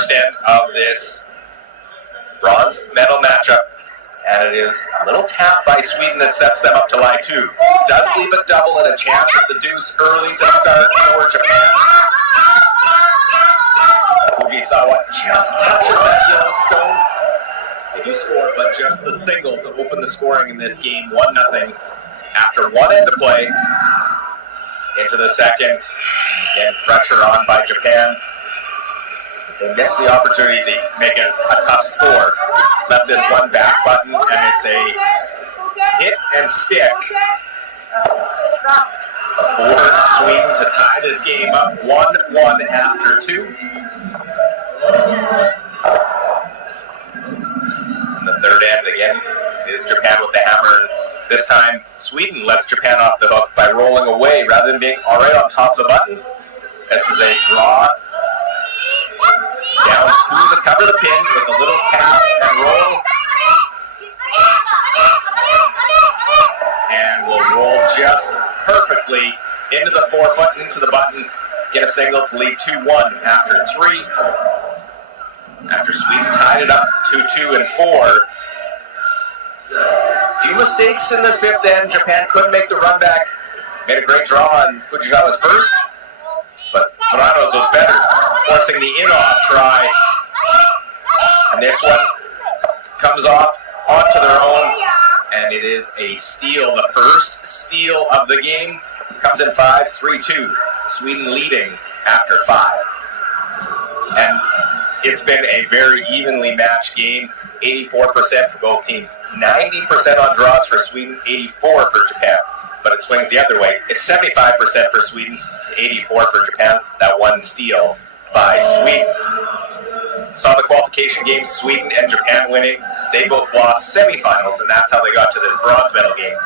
first end of this bronze medal matchup. And it is a little tap by Sweden that sets them up to lie 2. Does leave a double and a chance at the deuce early to start for Japan. Fujisawa just touches that yellow stone. They do score, but just the single to open the scoring in this game, 1-0. After one end to play, into the second. Again, pressure on by Japan. They missed the opportunity to make it a tough score. Left this one back button, and it's a hit and stick for Sweden to tie this game up 1-1 after 2. And the third end again is Japan with the hammer. This time, Sweden lets Japan off the hook by rolling away rather than being already on top of the button. This is a draw down to the cover of the pin with a little tap and roll. And will roll just perfectly into the forefoot, into the button, get a single to lead 2-1 after 3. After Sweden tied it up 2-2 and 4. A few mistakes in this fifth end. Japan couldn't make the run back. Made a great draw on Fujisawa's first, but Murano's was better, forcing the in-off try. And this one comes off onto their own, and it is a steal. The first steal of the game comes in 5, 3-2. Sweden leading after 5. And it's been a very evenly matched game. 84% for both teams. 90% on draws for Sweden, 84% for Japan. But it swings the other way. It's 75% for Sweden to 84% for Japan. That one steal by Sweden. Saw the qualification games, Sweden and Japan winning. They both lost semifinals, and that's how they got to this bronze medal game.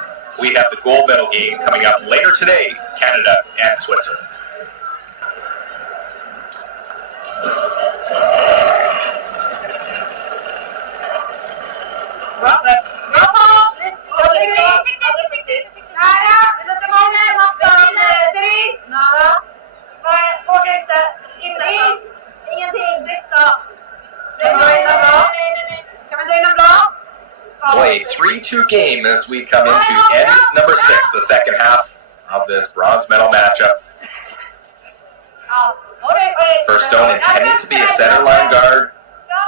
We have the gold medal game coming up later today, Canada and Switzerland. Boy, 3-2 game as we come into end number 6, the second half of this bronze medal matchup. First stone intended to be a center line guard,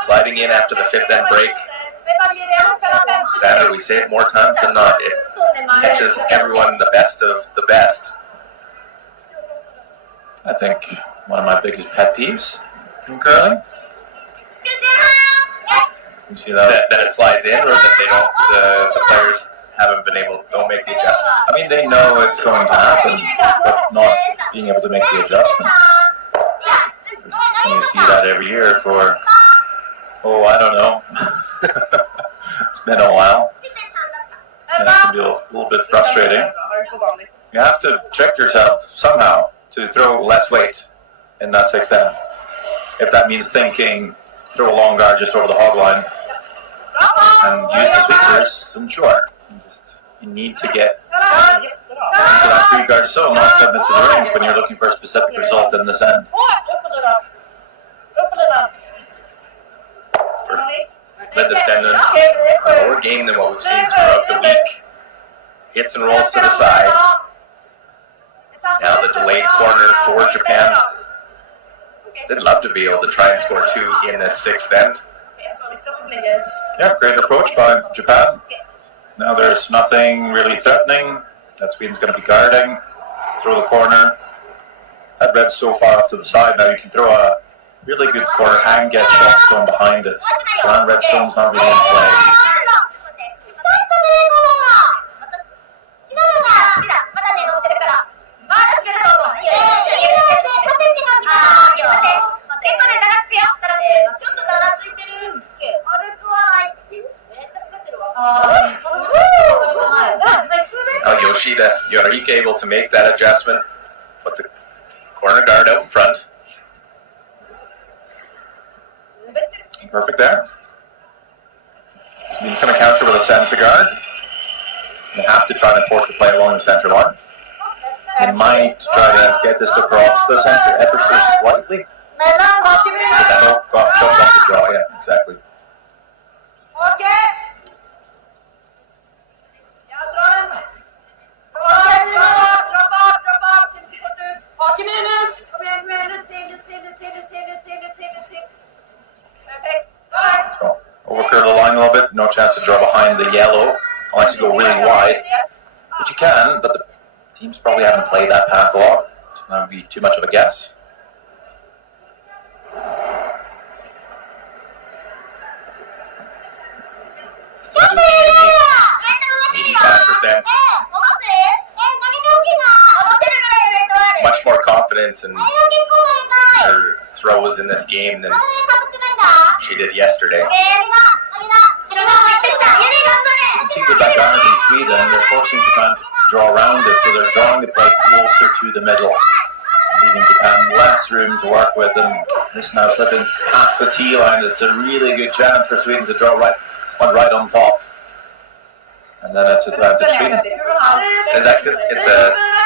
sliding in after the fifth end break. Sander, we say it more times than not, it catches everyone the best of the best. I think one of my biggest pet peeves in curling. You see that it slides in, or that they don't, the players don't make the adjustment. I mean, they know it's going to happen, but not being able to make the adjustment. And you see that every year for, I don't know. It's been a while. And it can be a little bit frustrating. You have to trick yourself somehow to throw less weight in that sixth end. If that means thinking, throw a long guard just over the hog line and use the sweepers, then sure. You need to get into that free guard so not submit to the rings when you're looking for a specific result in this end. Led the stand a lower game than what we've seen throughout the week. Hits and rolls to the side. Now the delayed corner for Japan. They'd love to be able to try and score 2 in this sixth end. Yeah, great approach by Japan. Now there's nothing really threatening that Sweden's going to be guarding. Throw the corner. That red's so far off to the side now you can throw a really good corner and get shots going behind it. So redstone's not really in play. Now Yoshida Yorike able to make that adjustment. Put the corner guard out in front. Perfect there. He's going to counter with a center guard. You have to try to force the play along the center line. You might try to get this to cross the center ever so slightly. Choke off the draw, yeah, exactly. So, overcurve the line a little bit, no chance to draw behind the yellow, unless you go really wide, which you can, but the teams probably haven't played that path a lot, so that would be too much of a guess. This is 85%. Much more confidence in her throws in this game than she did yesterday. You see the background in Sweden, they're forcing Japan to draw around it, so they're drawing the play closer to the middle, leaving Japan less room to work with, and this now slipping past the T line. It's a really good chance for Sweden to draw one right on top. And then it's advantage Sweden. It's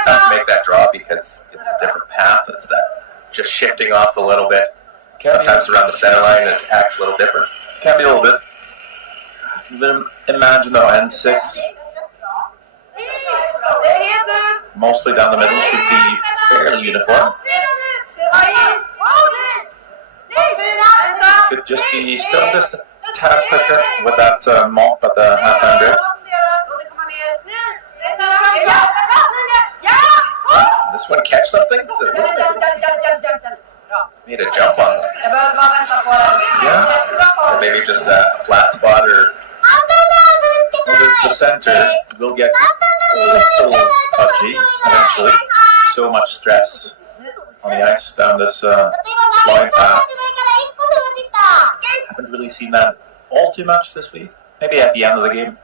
tough to make that draw because it's a different path. It's that just shifting off a little bit. Sometimes around the center line, it acts a little different. Can be a little bit. Imagine though, N6, mostly down the middle, should be fairly uniform. Could just be still just a tad quicker with that mop at the halftime break. This one catch something? Made a jump on it. Yeah. Or maybe just a flat spot or... The center will get a little touchy eventually. So much stress on the ice down this slide path. Haven't really seen that all too much this week. Maybe at the end of the game.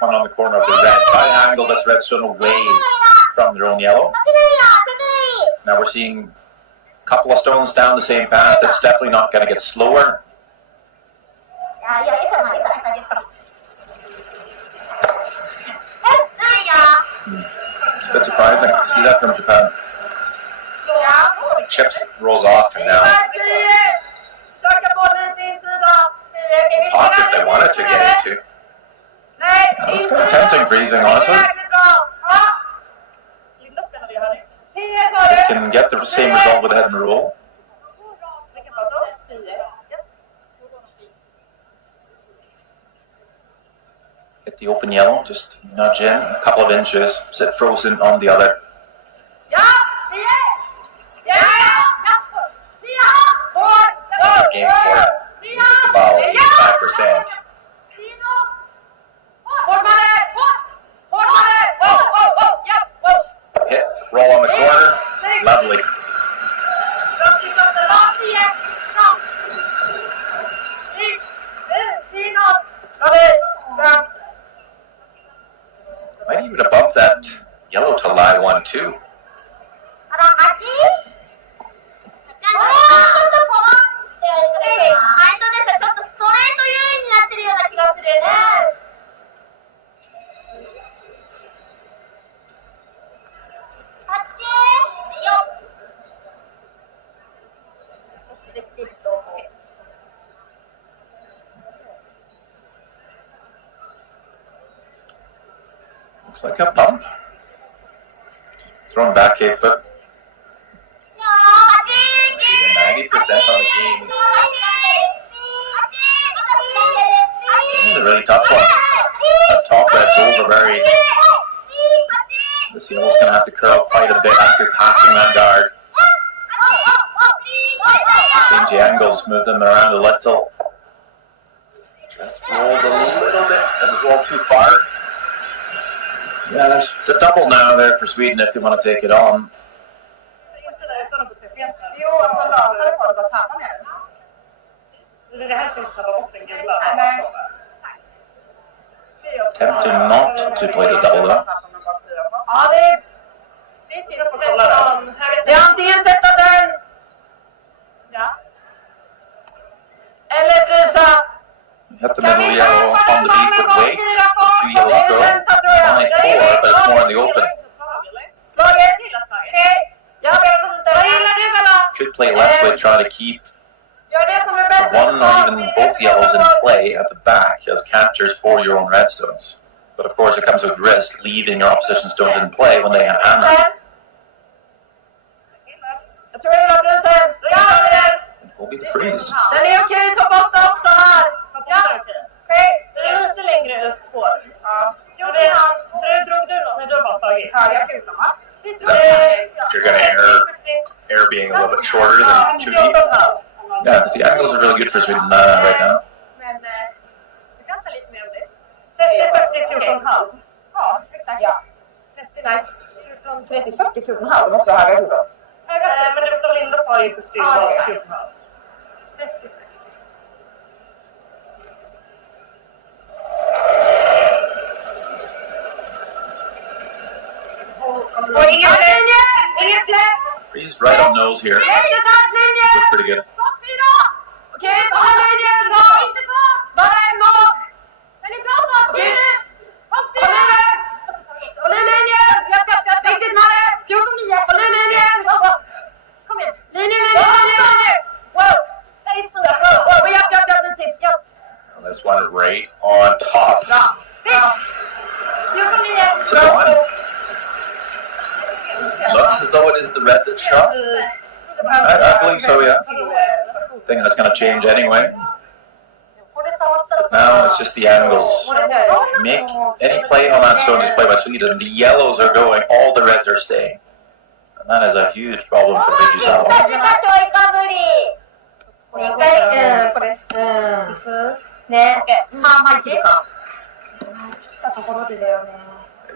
One on the corner of the red triangle. This red's shown away from their own yellow. Now we're seeing a couple of stones down the same path. It's definitely not going to get slower. It's a bit surprising. See that from Japan. Chips rolls off and now the pocket they wanted to get into. It's kind of tempting freezing, honestly. They can get the same result with a head and roll. Get the open yellow, just nudge in a couple of inches, sit frozen on the other. Game for about 85%. Hit, roll on the corner, lovely. Might even have bumped that yellow to lie 1-2. Looks like a bump. Thrown back 8 foot. 90% on the game. This is a really tough one. That top red's overburied. This yellow's going to have to curl quite a bit after passing that guard. Change the angles, move them around a little. Just rolls a little bit. Doesn't roll too far. Yeah, there's the double now there for Sweden if they want to take it on. Tempting not to play the double though. Hit the middle yellow on the beat with weight. 2 yellows go. Only 4, but it's more in the open. Could play less weight, trying to keep the 1 or even both yellows in play at the back as captures for your own red stones. But of course, it comes with risk, leaving your opposition stones in play when they have hammer. It will be the freeze. Den är okej, ta bort det också här. Okej. Det är lite längre upp spår. Ja. Drog du något? Nej, du har bara tagit. Ja, jag kan va? So, you're going to air being a little bit shorter than 2 deep. Yeah, because the angles are really good for Sweden right now. Men du kan ta lite mer om det. 30, 40, 14,5. Ja, exakt. Ja. 30, nice. 30, 40, 14,5. Det måste vara höga huvud. Men det var Linda sa ju 40, 14,5. 30. Och inget släpp. Freeze right on nose here. Looks pretty good. Okej, på den linjen. Bara en gång. Okej. Håll i linjen. Riktigt nära. Håll i linjen. Kom igen. Linjen. Wow. Japp, till. Japp. This one right on top. Bra. It's a one. Looks as though it is the red that shot. I believe so, yeah. Thing that's going to change anyway. But now it's just the angles. Make any play on that stone is played by Sweden. The yellows are going, all the reds are staying. And that is a huge problem for Fiji. ね、半枚切るか。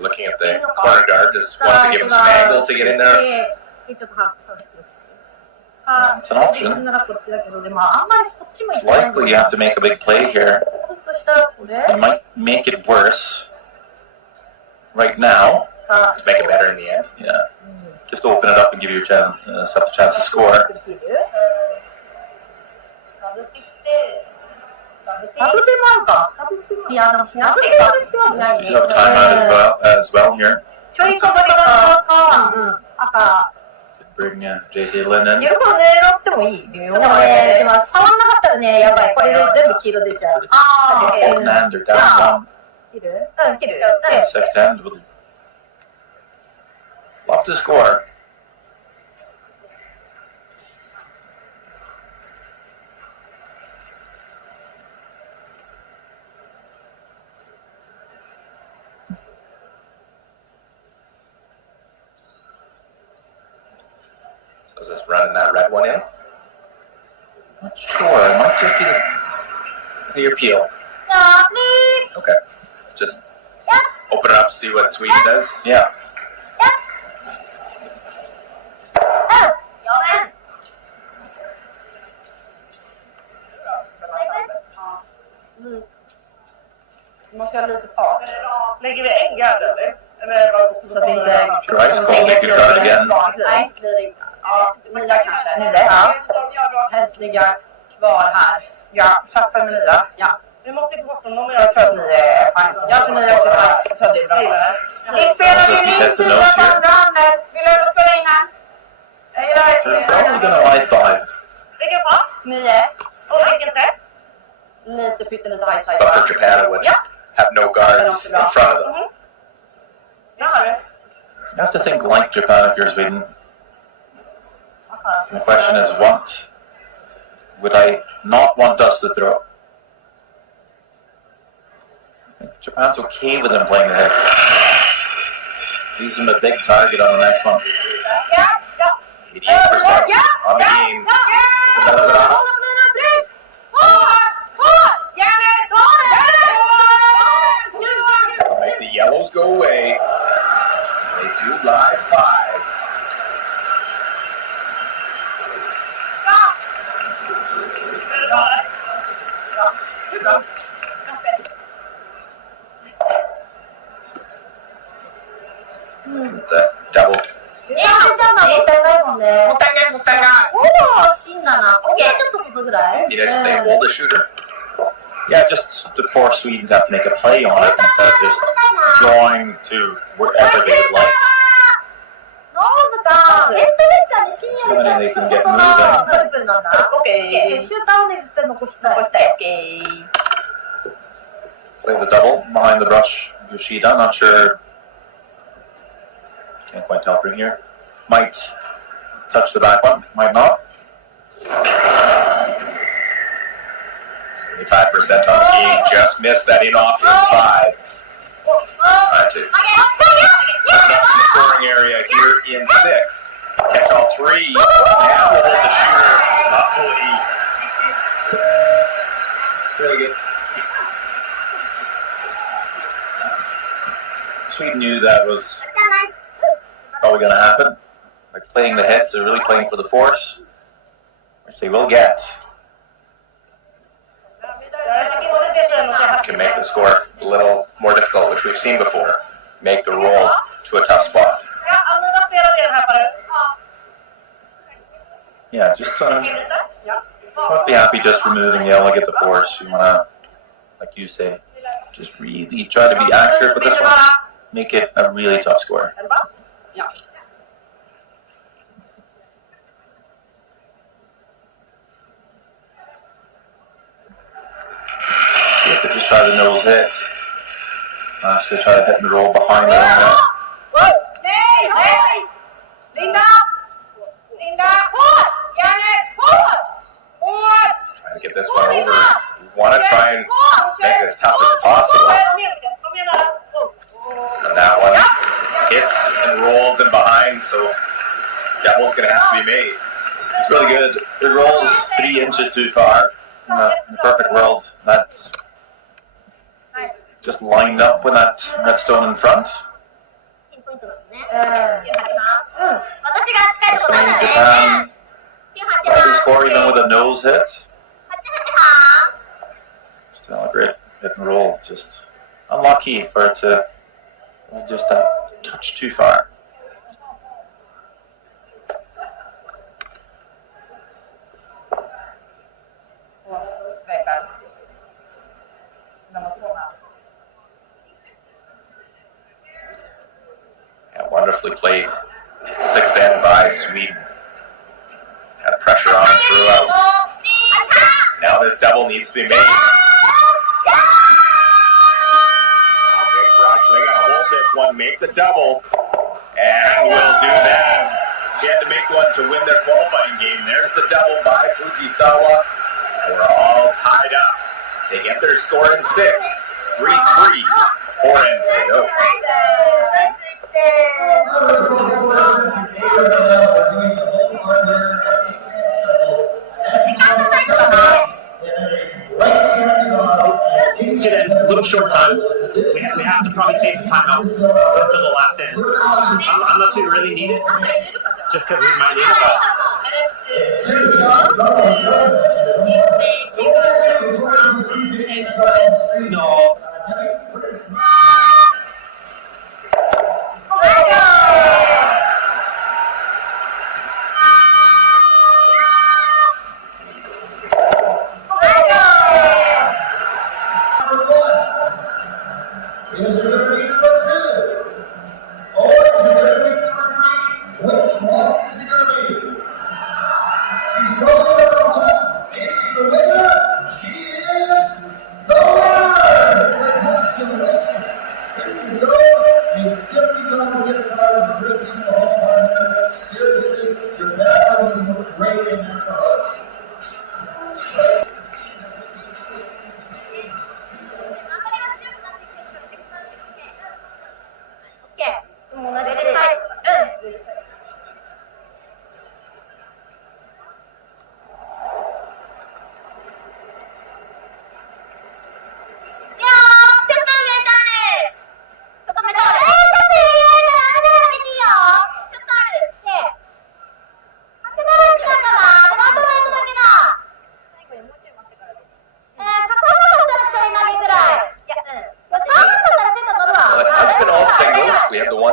Looking at the corner guard, just wanted to give him some angle to get in there. It's an option. It's likely you have to make a big play here. You might make it worse right now. To make it better in the end. Yeah. Just open it up and give you a chance, a chance to score. You have timeout as well here. To bring JJ Lynn in. でも触んなかったらね、やばい。これで全部黄色出ちゃう。And they're down 切る？切る。 1. 6-10 would love to score. So is this running that red one in? Not sure. It might just be the clear peel. Okay. Just open it up, see what Sweden does. Yeah. Måste jag ha lite fart. Lägger vi en gard eller? Så det inte... Your ice cold, make your guard again. Nej, ja, 9 kanske. 9? Ja. Helst ligga kvar här. Ja, satsa med 9. Ja. Vi måste få bort dem. Jag tror att 9 är fine. Jag tror 9 också är fine. Jag tror det är bra. Ni spelar in min tid åt andra handen. Vill du spela in här? So it's probably going to lie 5. Vilken pass? 9. Och vilken träff? Lite pyttelite high side. But for Japan, it would have no guards in front of them. You have to think like Japan if you're Sweden. The question is, what would I not want us to throw? I think Japan's okay with them playing the hits. Leaves them a big target on the next one. 88% on the game. It's another round. Make the yellows go away. They do live 5. The double. ちゃうな、もったいないもんね。もったいない、おー、芯だな。ほんとちょっと外ぐらい You guys, they hold the shooter. Yeah, just to force Sweden to have to make a play on it instead of just drawing to wherever they would like. Assuming they can get moving. Play the double behind the brush. Yoshida, not sure. Can't quite tell from here. Might touch the back one, might not. 75% on the game. Just missed that in off in 5. Trying to open up some scoring area here in 6. Catch all 3. And we'll hold the shooter. Really good. Sweden knew that was probably going to happen. Like playing the hits, they're really playing for the force, which they will get. Can make the score a little more difficult, which we've seen before. Make the roll to a tough spot. Yeah, just don't be happy just removing the yellow, get the force. You want to, like you say, just really try to be accurate with this one. Make it a really tough score. Yeah. So you have to just try to nose hit. Actually try to hit and roll behind it. Trying to get this one over. You want to try and make it as tough as possible. And that one hits and rolls in behind, so double's going to have to be made. It's really good. It rolls 3 inches too far. In the perfect world, that's just lined up with that red stone in front. So Japan probably score even with a nose hit. Still a great hit and roll. Just unlucky for it to just a touch too far. Yeah, wonderfully played. 6th end by Sweden. Had pressure on him throughout. Now this double needs to be made. Big rush. They got to hold this one, make the double. And we'll do that. She had to make one to win their qualifying game. There's the double by Fujisawa. We're all tied up. They get their score in 6. 3-3. 4 ends to go. Get a little short time. We have to probably save the timeout until the last end. Unless we really need it. Just because we might need it. No. Is it going to be number 2? Or is it going to be number 3? Which one is it going to be? She's going number 1. Is she the winner? She is the winner! Congratulations! Here you go. A $50 gift card and $50 partner. Seriously, your background will look great in that card.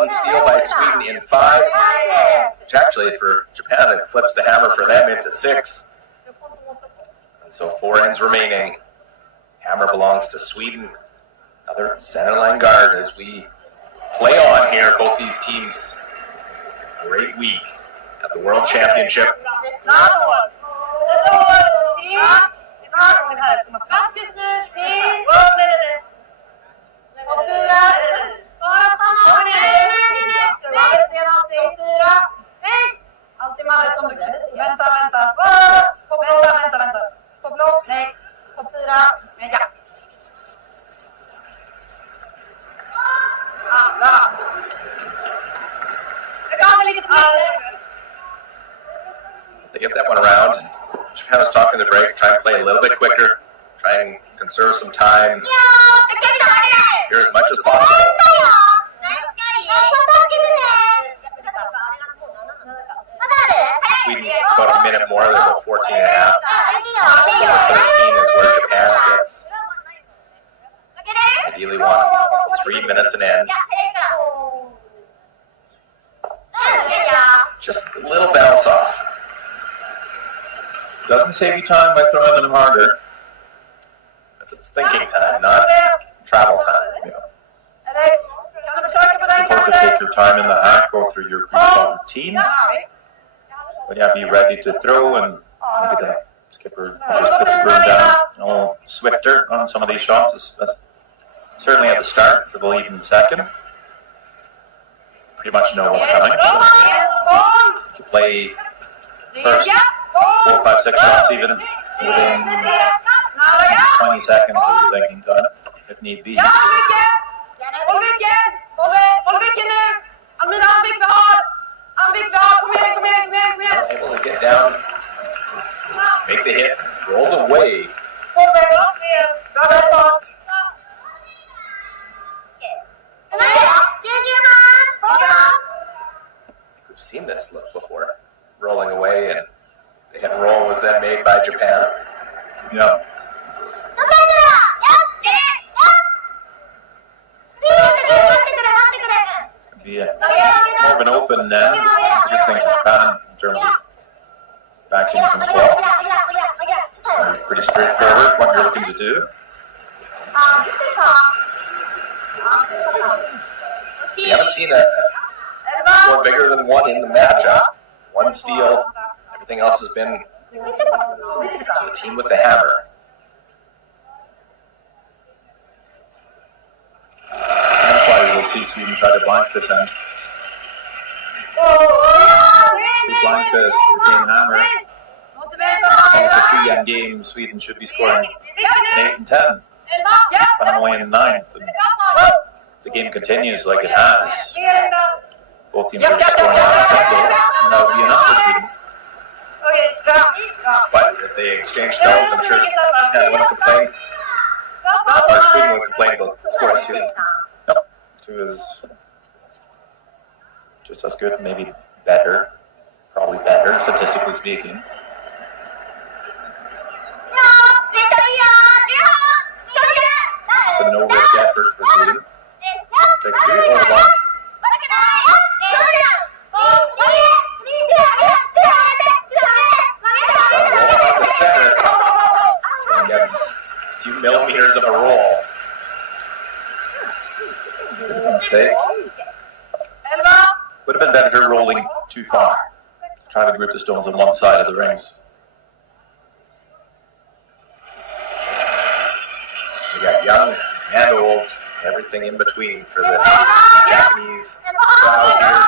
Steal by Sweden in 5, which actually for Japan it flips the hammer for them into 6. And so 4 ends remaining. Hammer belongs to Sweden. Another center line guard as we play on here. Both these teams, great week at the World Championship. Alltid man är som du. Vänta. Topp blå. Nej. Topp 4. Ja. Bra. They get that one around. Japan was talking to the break, try and play a little bit quicker, try and conserve some time here as much as possible. Sweden about a minute more, they're about 14 and a half. Number 13 is where Japan sits. Ideally want 3 minutes and end. Just a little bounce off. Doesn't save you time by throwing them harder. It's thinking time, not travel time. Yeah. Supposed to take your time in the hack, go through your routine. But yeah, be ready to throw and maybe the skipper just put the broom down a little swifter on some of these shots. That's certainly at the start for the lead in the second. Pretty much know what's coming. So to play first 4, 5, 6 shots even within 20 seconds of your thinking time, if need be. Able to get down, make the hit, rolls away. We've seen this look before, rolling away, and the hit and roll was then made by Japan. Yeah. Be more of an open net. Good thing for Japan in terms of backing some flow. Pretty straightforward what you're looking to do. We haven't seen a score bigger than one in the matchup. One steal. Everything else has been to the team with the hammer. That's why we'll see Sweden try to blank this end. If we blank this, retain hammer, and it's a 3-end game, Sweden should be scoring 8 and 10. But I'm only in 9th. And if the game continues like it has, both teams are just scoring on a single, and that would be enough for Sweden. But if they exchange stones, I'm sure Japan wouldn't complain. Or Sweden wouldn't complain about scoring 2. Nope. 2 is just as good, maybe better. Probably better, statistically speaking. It's a no-risk effort for Sweden. Take 2 or the ball. The center and gets a few millimeters of a roll. Mistake. Would have been better rolling too far. Try to grip the stones on one side of the rings. We got young and old, everything in between for the Japanese crowd here.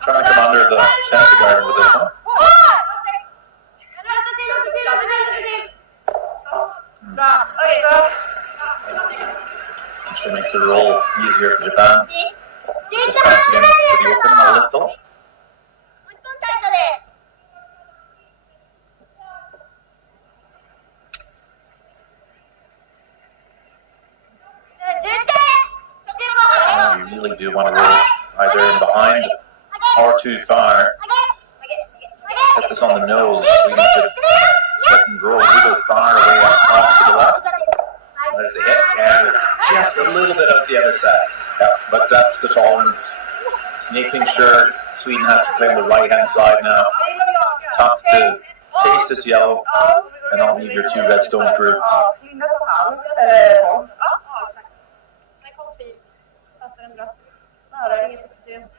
Trying to come under the safety guard with this one. Actually makes the roll easier for Japan. Just bouncing in to the open a little. You really do want to roll either in behind or too far. Hit this on the nose. We need to let them roll a little far away off to the left. There's a hit, and just a little bit out the other side. Yeah, but that's the tolerance. Making sure Sweden has to play on the right-hand side now. tough to chase this yellow and not leave your two red stones grouped. Linda som halv, eller håll. Ja, exakt. Den kom fint. Satte den bra. Nära, inget extremt.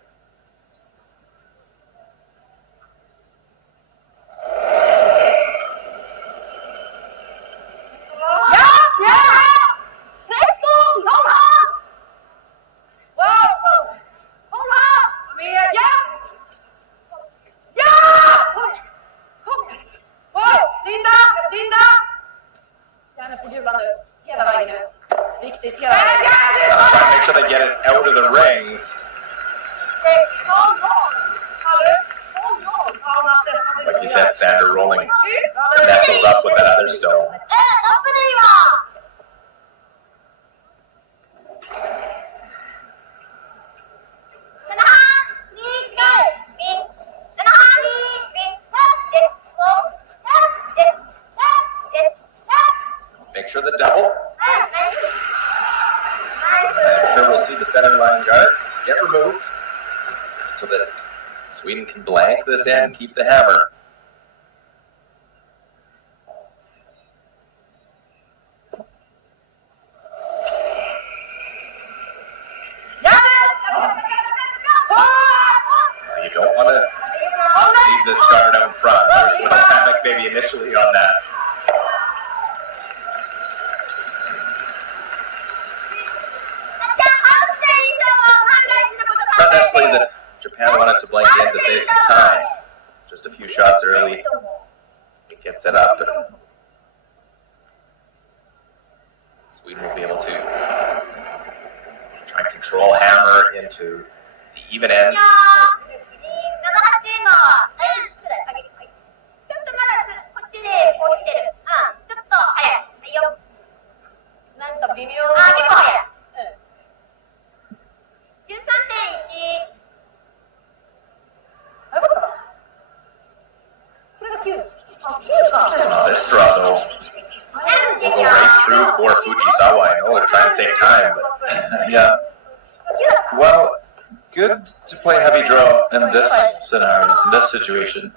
Ja! Ja! 16! Håll han! Wow! Håll han! Mer! Ja! Ja! Kom! Wow! Linda! Linda! Gärna på gula nu. Hela vägen ut. Viktigt, hela vägen. Try to make sure they get it out of the rings. Like you said, Sander rolling nestles up with that other stone. Make sure the double. I'm sure we'll see the center line guard get removed so that Sweden can blank this end, keep the hammer. You don't want to leave this guard out front. There's a little panic maybe initially on that. Not necessarily that Japan wanted to blank in to save some time. Just a few shots early. It gets it up. And Sweden will be able to try and control hammer into the even ends. This draw though will go right through for Fujisawa. I know they're trying to save time, but Yeah. Well, good to play heavy draw in this scenario, in this situation.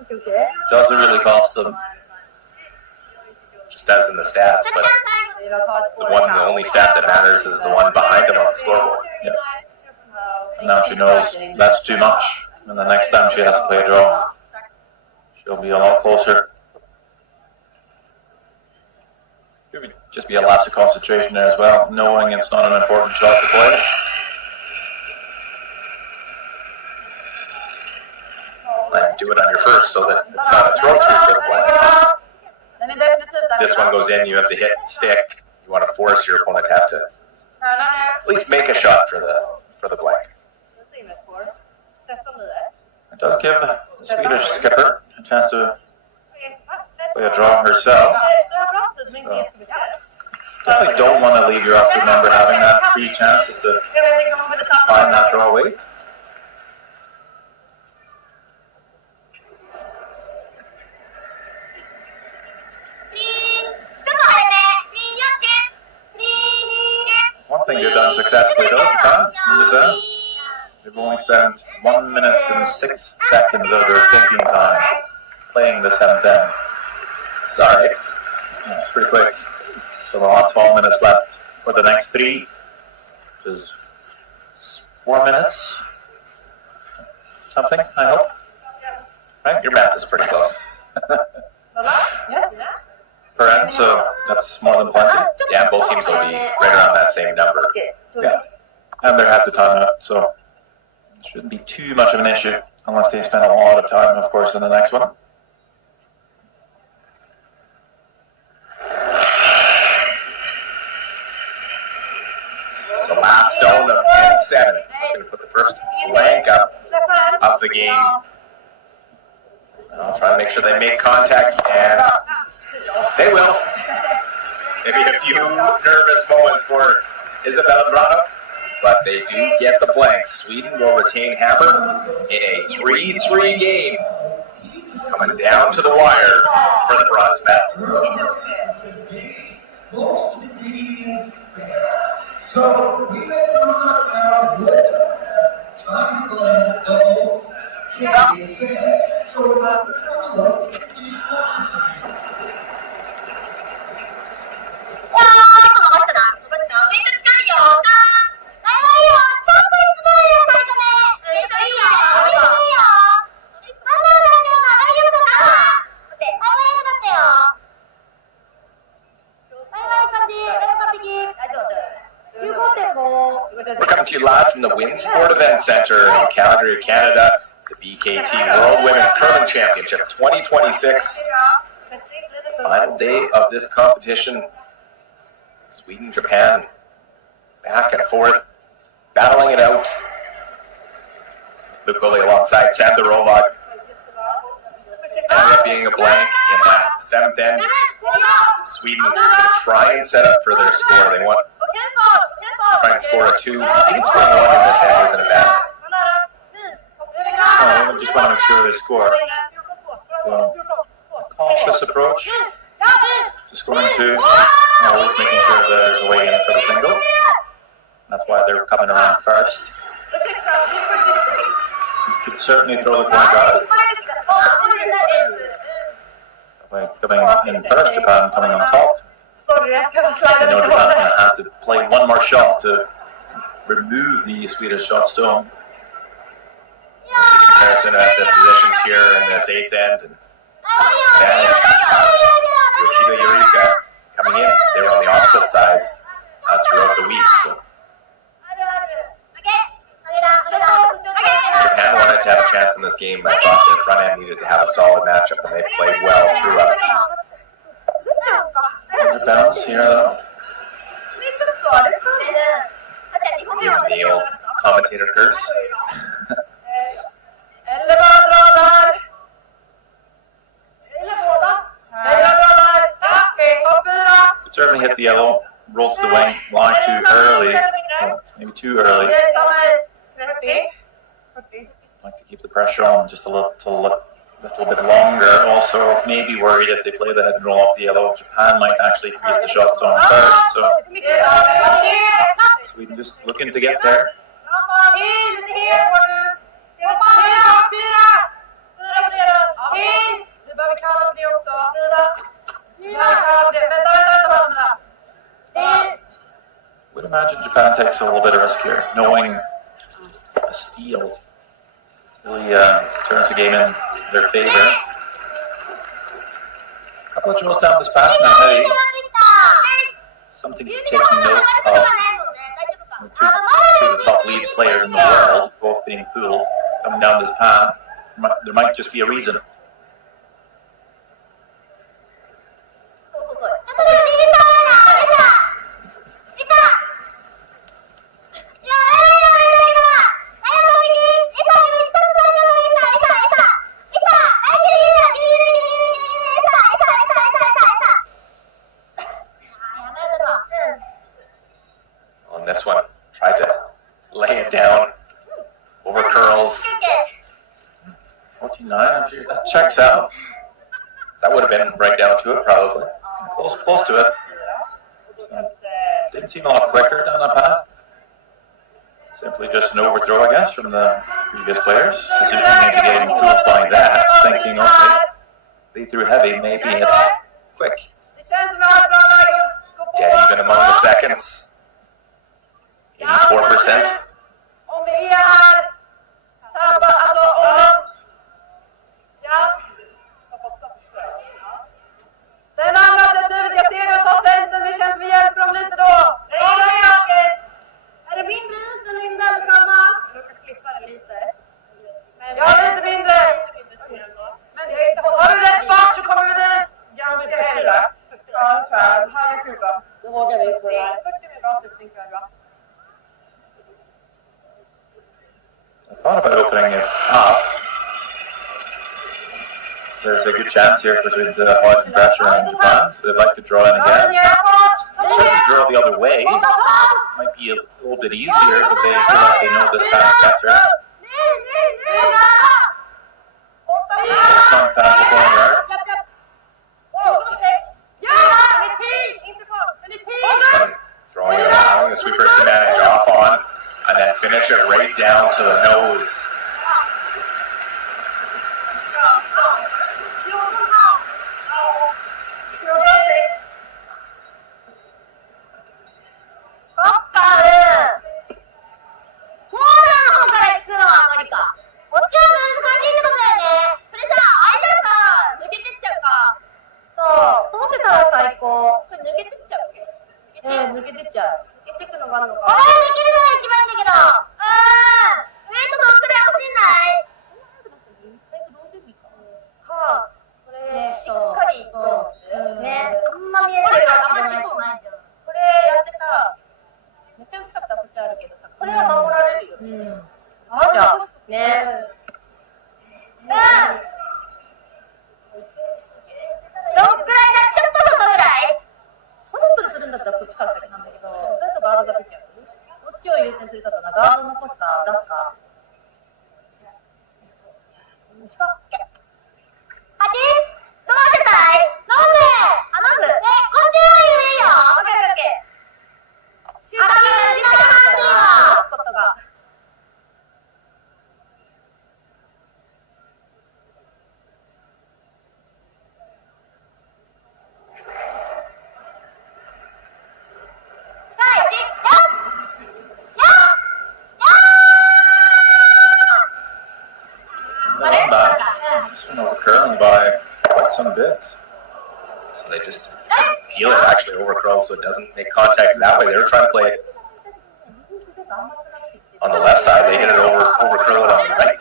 Doesn't really cost them. just as in the stats, but the only stat that matters is the one behind them on the scoreboard. Yeah. Now she knows that's too much, and the next time she has to play a draw, she'll be a lot closer. Could just be a lapse of concentration there as well, knowing it's not an important shot to play. And do it on your first so that it's not a throw through for the blank. This one goes in, you have to hit stick. You want to force your opponent to have to at least make a shot for the blank. It does give the Swedish skipper a chance to play a draw herself. So, definitely don't want to leave your option member having that free chances to find that draw weight. One thing you've done successfully though, Japan, is they've only spent 1 minute and 6 seconds of their thinking time playing the 7-10. It's alright. Yeah, it's pretty quick. So we'll have 12 minutes left for the next 3, which is 4 minutes. Something, I hope. Right? Your math is pretty close. Yes. Per end, so that's more than plenty. Yeah, both teams will be right around that same number. Yeah. And they're at the timeout, so it shouldn't be too much of an issue unless they spend a lot of time, of course, in the next one. So last zone of N7. Going to put the first blank up of the game. I'll try to make sure they make contact, and they will. Maybe a few nervous moments for Isabella Brano, but they do get the blanks. Sweden will retain hammer in a 3-3 game, coming down to the wire for the bronze medal. Today's most redeeming fair. So we may run out with trying to blend those We're coming to you live from the Wind Sport Event Center in Calgary, Canada. The BKT World Women's Curling Championship 2026. Final day of this competition. Sweden, Japan, back and forth, battling it out. Luke Oley alongside Sam Dorolog. Ended up being a blank in that seventh end. Sweden can try and set up for their score. They want to try and score a 2. I think scoring 1 in this end isn't a bad. I just want to make sure they score. So, cautious approach to scoring 2. Always making sure there's a way in for the single. That's why they're coming around first. You could certainly throw the point guard. Coming in first, Japan coming on top. I know Japan's going to have to play one more shot to remove the Swedish shot stone. Comparison at the positions here in this 8th end. And advantage. Yoshida Eureka coming in. They were on the opposite sides throughout the week. So Japan wanted to have a chance in this game. I thought their front end needed to have a solid matchup, and they played well throughout. Good bounce here, though. Giving the old commentator curse. Could certainly hit the yellow, roll to the wing, line too early, maybe too early. Like to keep the pressure on just a little bit longer. Also, maybe worried if they play the head and roll off the yellow, Japan might actually freeze the shot zone first. So Sweden just looking to get there. Would imagine Japan takes a little bit of risk here, knowing the steal really turns the game in their favor. A couple of draws down this pass now, heavy. Something to take note of. Two of the top lead players in the world, both being fooled, coming down this path. There might just be a reason. On this one, tried to lay it down over curls. 49, that checks out. That would have been right down to it, probably. Close to it. Didn't seem a lot quicker down that path. Simply just an overthrow, I guess, from the previous players. Suzuki maybe getting fooled by that, thinking, okay, they threw heavy, maybe it's quick. Dead even among the seconds. 84%. Den andra alternativet, jag ser det ta centern, det känns vi hjälper dem lite då. Är det mindre is eller inte samma? Du kan klippa det lite. Ja, lite mindre. Men har du rätt fart så kommer vi dit. Ganska rätt. Ja, så här. Här är 14. Då vågar vi på det här. 40 minuter avslutning för bra. I thought about opening it up. There's a good chance here for Sweden to apply some pressure on Japan, so they'd like to draw in again. Certainly draw the other way. Might be a little bit easier, but they feel like they know this path better. Slunk past the corner guard. Throwing it allowing the sweepers to manage off on, and then finish it right down to the nose. ね。どんくらいだ、ちょっと外ぐらい？トリプルするんだったらこっちから先なんだけど、それとガードが出ちゃう。こっちを優先する方はガード残すか出すか。8？ 飲ませたい？飲む！飲む？こっちよりいいよ。オッケーオッケー。シューターハンディは出すことが。It's been overcurling by quite some bit. So they just peel it actually over curl so it doesn't make contact that way. They were trying to play it on the left side. They hit it over curl it on the right.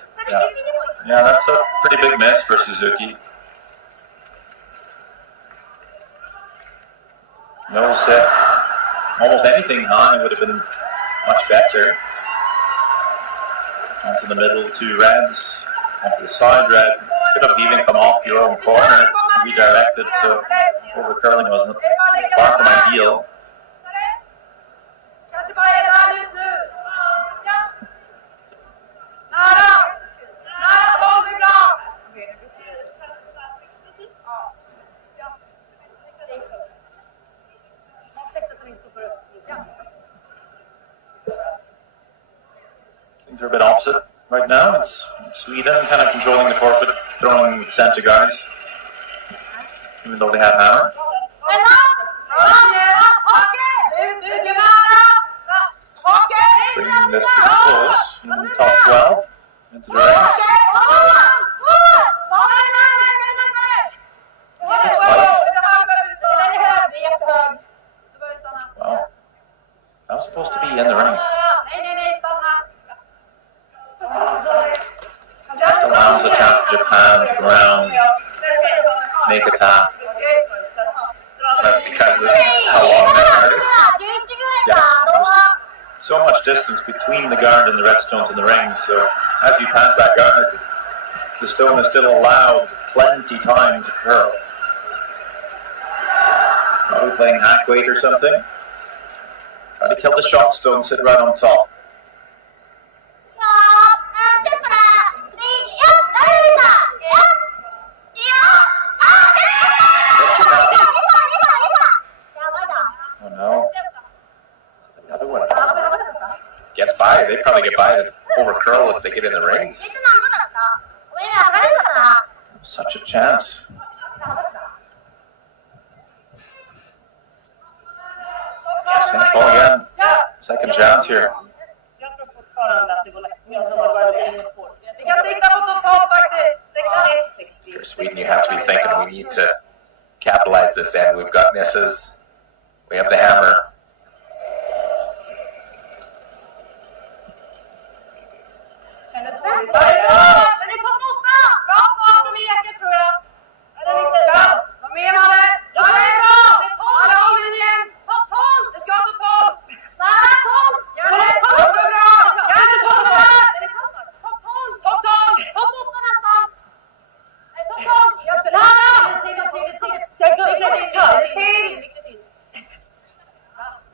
Yeah, that's a pretty big miss for Suzuki. Notice that almost anything on would have been much better. Onto the middle, two reds. Onto the side red. Could have even come off your own corner, redirected, so over curling wasn't far from ideal. Things are a bit opposite right now. It's Sweden kind of controlling the forfeit, throwing center guards, even though they have hammer. Bringing this pretty close, in the top 12, into the rings. Wow, that was supposed to be in the rings. Just allows a chance for Japan to go around, make a tap. That's because of how long that guard is. Yeah, there's so much distance between the guard and the red stones in the rings, so as you pass that guard, the stone is still allowed plenty time to curl. Probably playing hack weight or something. Try to kill the shot stone, sit right on top. Oh no. Another one. Gets by. They probably get by the over curl if they get in the rings. Such a chance. Same call again. Second chance here. For Sweden, you have to be thinking we need to capitalize this end. We've got misses. We have the hammer.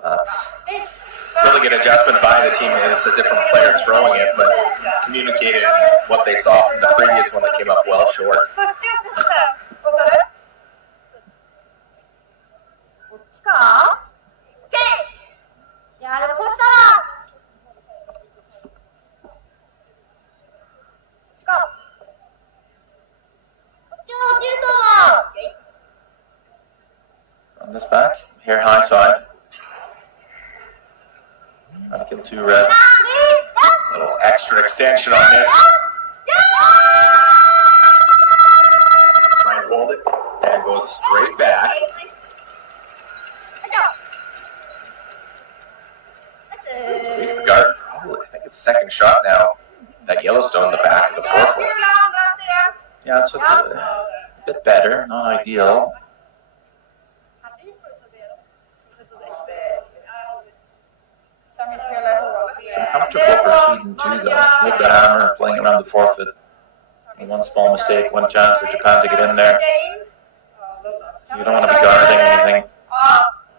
That's really good adjustment by the team. It's a different player throwing it, but communicated what they saw from the previous one that came up well short. Run this back, here high side. Trying to kill two reds. A little extra extension on this. Try and hold it, and goes straight back. Leaves the guard. Probably, I think it's second shot now. That Yellowstone in the back of the fourth one. Yeah, so it's a bit better, not ideal. Some Comfortable for Sweden too, though, with the hammer playing around the forfeit. And one small mistake, one chance for Japan to get in there. You don't want to be guarding anything.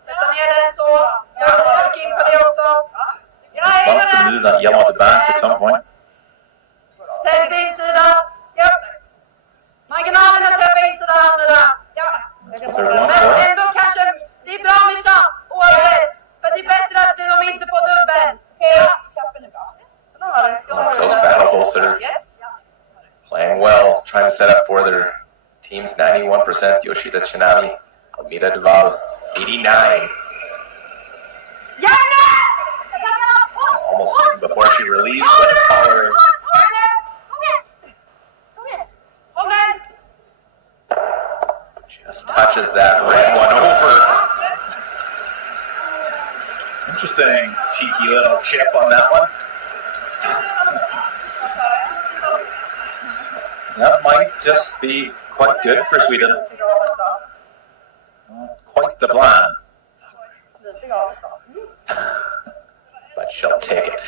Sätta ner den så. Jag gick in på det också. Want to move that yellow at the back at some point. Sätt till insidan. Marginalen att träffa insidan andra. That's what they're going Men for. ändå kanske det är bra med chapp oavsett. För det är bättre att de inte får dubbel. Chappen är bra. Close battle, both thirds. Playing well, trying to set up for their teams. 91% Yoshida Chinami, Almeida Duval 89. Almost before she released the collar. Hold den. Just touches that red one over. Interesting, cheeky little chip on that one. That might just be quite good for Sweden. Quite the plan. But she'll take it.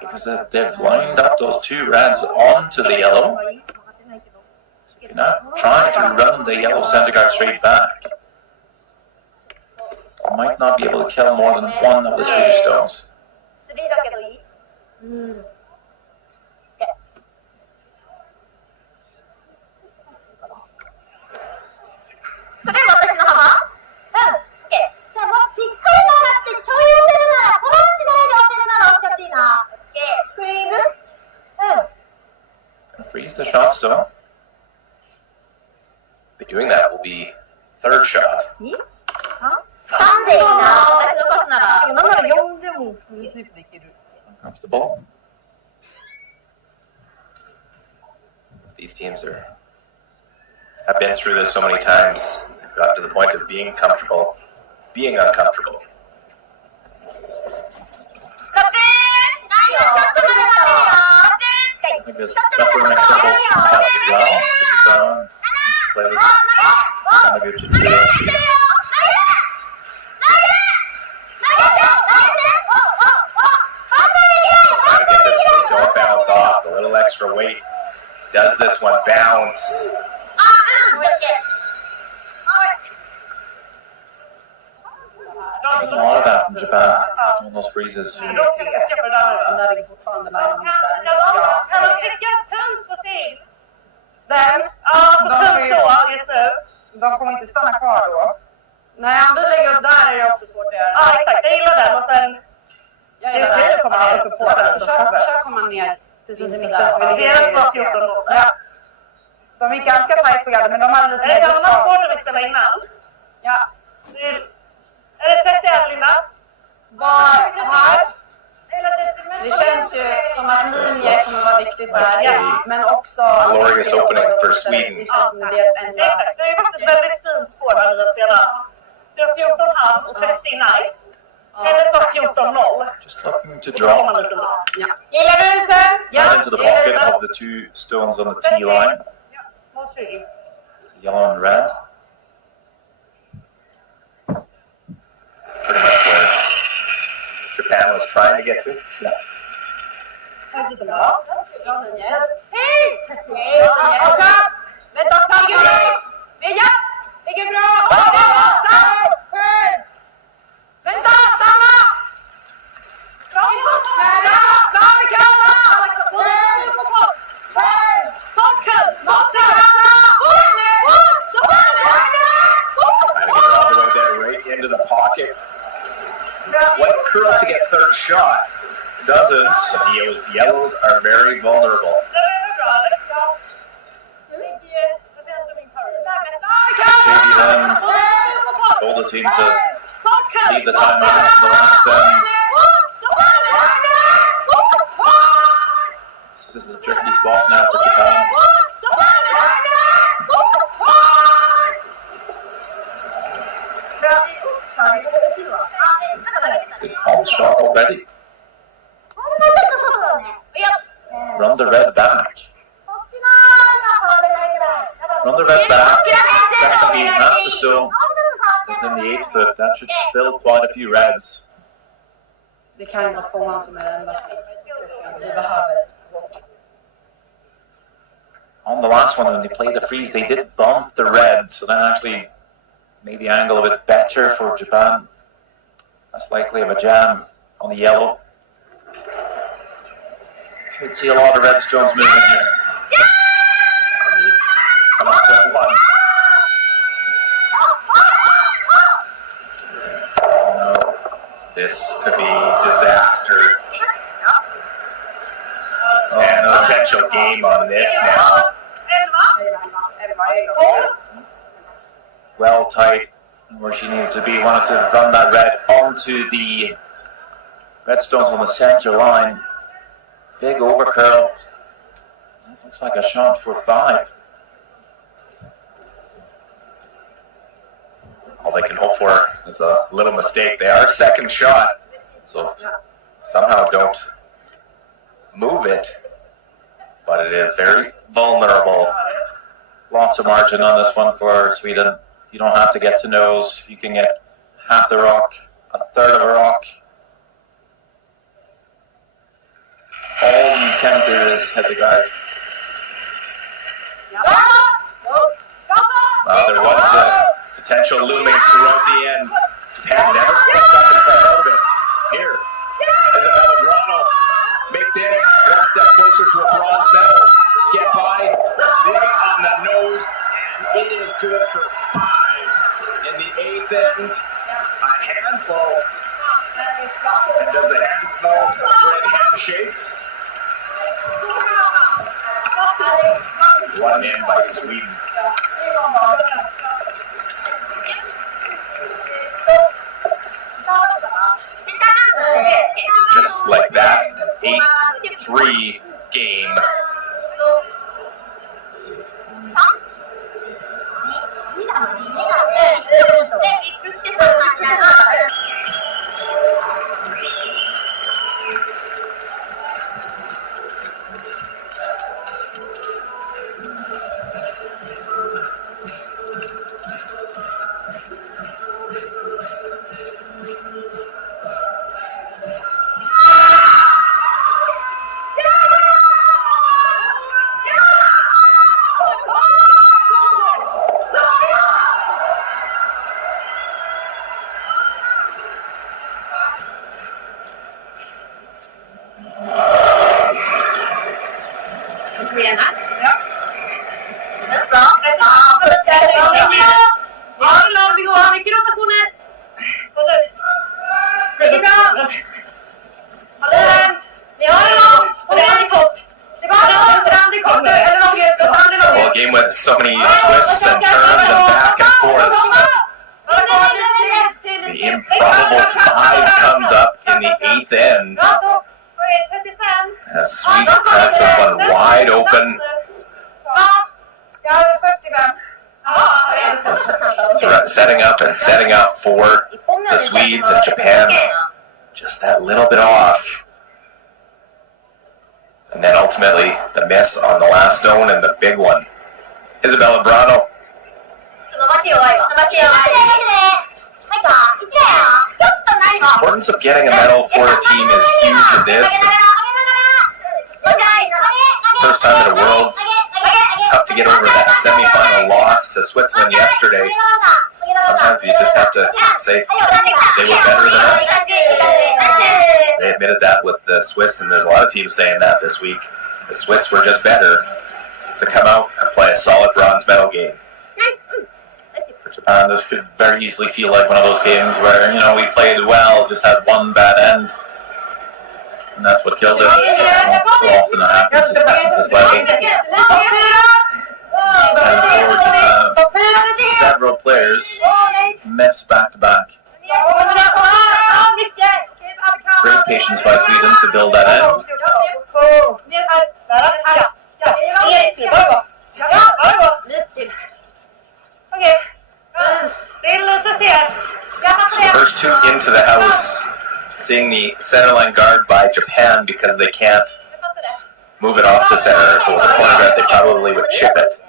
Because they've lined up those two reds onto the yellow. So if you're not trying to run the yellow center guard straight back, you might not be able to kill more than one of the Swedish stones. 3だけどいい？それ私の幅？OK。じゃあもうしっかり曲がってちょい寄せるなら、フォローしないで押せるなら押しちゃっていいな。OK。フリーズ？ Freeze the shot stone. By doing that will be third shot. 3でいいな。私のパスなら。なんなら4でもフルスイープできる。 Uncomfortable. These teams have been through this so many times. They've got to the point of being comfortable, being uncomfortable. I think that's where next doubles count as well. So, play with Yamaguchi too. Trying to get this to don't bounce off. A little extra weight. Does this one bounce? Seen a lot of that from Japan on those freezes. Han lägger fortfarande linan mot den. Kan de trycka tunt på sin? Den? Ja, så tunt så just nu. De kommer inte stanna kvar då. Nej, om du lägger oss där är det också svårt att göra. Ja, exakt. Jag gillar den och sen... Jag Det gillar är kul den. att komma ner uppe på den. Försök komma ner. Precis i Där. mitten så vi ligger Deras var 14 år. Ja. De är ganska tajt på garden men de har lite Är det mer samma spår vi spelade innan? Ja. Är det 31 Linda? Var här? Det känns ju som att linje kommer vara viktigt där. Men också... Glorious opening for Sweden. Det känns som det är ett enda... Exakt, det är faktiskt väldigt fint spår här vi spelar. Så 14,5 och 30 nice. Eller så 14,0. Just looking to drop Ja. Gillar du isen? right into the pocket of the two stones on the tee line, Mot 20. yellow and red. Pretty much where Japan was trying to get to. Yeah. Bra linje. Bra linje. Vänta, stanna! Meja! Ligger bra! Vänta, stanna! Stanna med krana! Måste krana! Trying to get her all the way there, right into the pocket. What curl to get third shot? Doesn't. Those yellows are very vulnerable. JD then told the team to leave the timeout until the last end. This is a tricky spot now for Japan. They called the shot already. Run the red back. Run the red back. That can be half the stone. Within the 8th foot, that should spill quite a few reds. Det kan ju vara 2 man som är den enda som vi behöver. On the last one, when they played the freeze, they did bump the red, so that actually made the angle a bit better for Japan. Less likely of a jam on the yellow. Could see a lot of red stones moving here. It's come up with one. No, this could be disaster. And a potential game on this now. Well tight where she needs to be. Wanted to run that red onto the red stones on the center line. Big overcurl. That looks like a shot for 5. All they can hope for is a little mistake. They are second shot, so somehow don't move it. But it is very vulnerable. Lots of margin on this one for Sweden. You don't have to get to nose. You can get half the rock, a third of a rock. All you can do is hit the guard. There was potential looming throughout the end. Japan never picked up himself out of it. Here, Isabella Grano. Make this one step closer to a bronze medal. Get by right on the nose, and it is good for 5. In the 8th end, a handful. And does the handful bring handshakes? One in by Sweden. Just like that, an 8-3 game. Well, a game with so many twists and turns and back and forths. The improbable 5 comes up in the 8th end. As Sweden cracks this one wide open. Setting up and setting up for the Swedes, and Japan just that little bit off. And then ultimately the miss on the last stone and the big one. Isabella Brano. The importance of getting a medal for a team is huge in this. First time at a Worlds. Tough to get over that semi-final loss to Switzerland yesterday. Sometimes you just have to say they were better than us. They admitted that with the Swiss, and there's a lot of teams saying that this week. The Swiss were just better to come out and play a solid bronze medal game. For Japan, this could very easily feel like one of those games where, you know, we played well, just had one bad end. And that's what killed it. So often it happens at this level. And several players miss back-to-back. Great patience by Sweden to build that end. First 2 into the house. Seeing the centerline guard by Japan because they can't move it off the center. If it was a corner guard, they probably would chip it.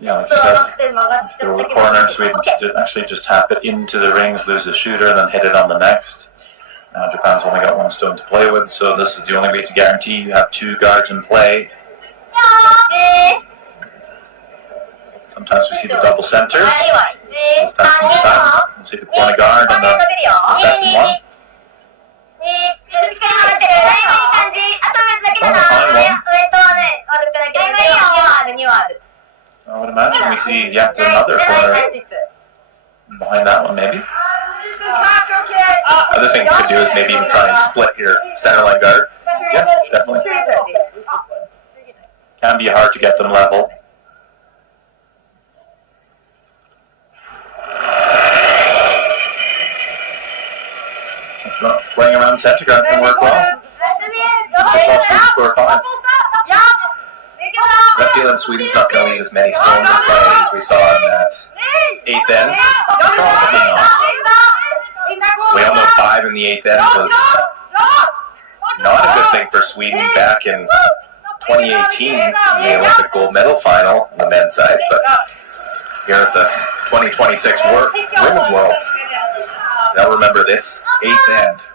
Yeah, like ちょ you っと said, 甘くて曲がっちゃ there った were けど。 corners we'd OK。 actually just tap it into the rings, lose the shooter, and then hit it on the next. Now Japan's only got one stone to play with, so this is the only way to guarantee you have 2 guards in play. Sometimes we see the double centers. This time from Japan, we'll see the corner guard and the second one. I would imagine we see yet another corner behind that one, maybe. Other thing you could do is maybe even try and split your center line guard. Yeah, definitely. Can be hard to get them level. Playing around center guard can work well. Just lost the score 5. I have a feeling Sweden's not going to leave as many stones in play as we saw in that 8th end. Probably not. We all know 5 in the 8th end was not a good thing for Sweden back in 2018 in the Olympic gold medal final on the men's side, but here at the 2026 Women's Worlds, they'll remember this 8th end.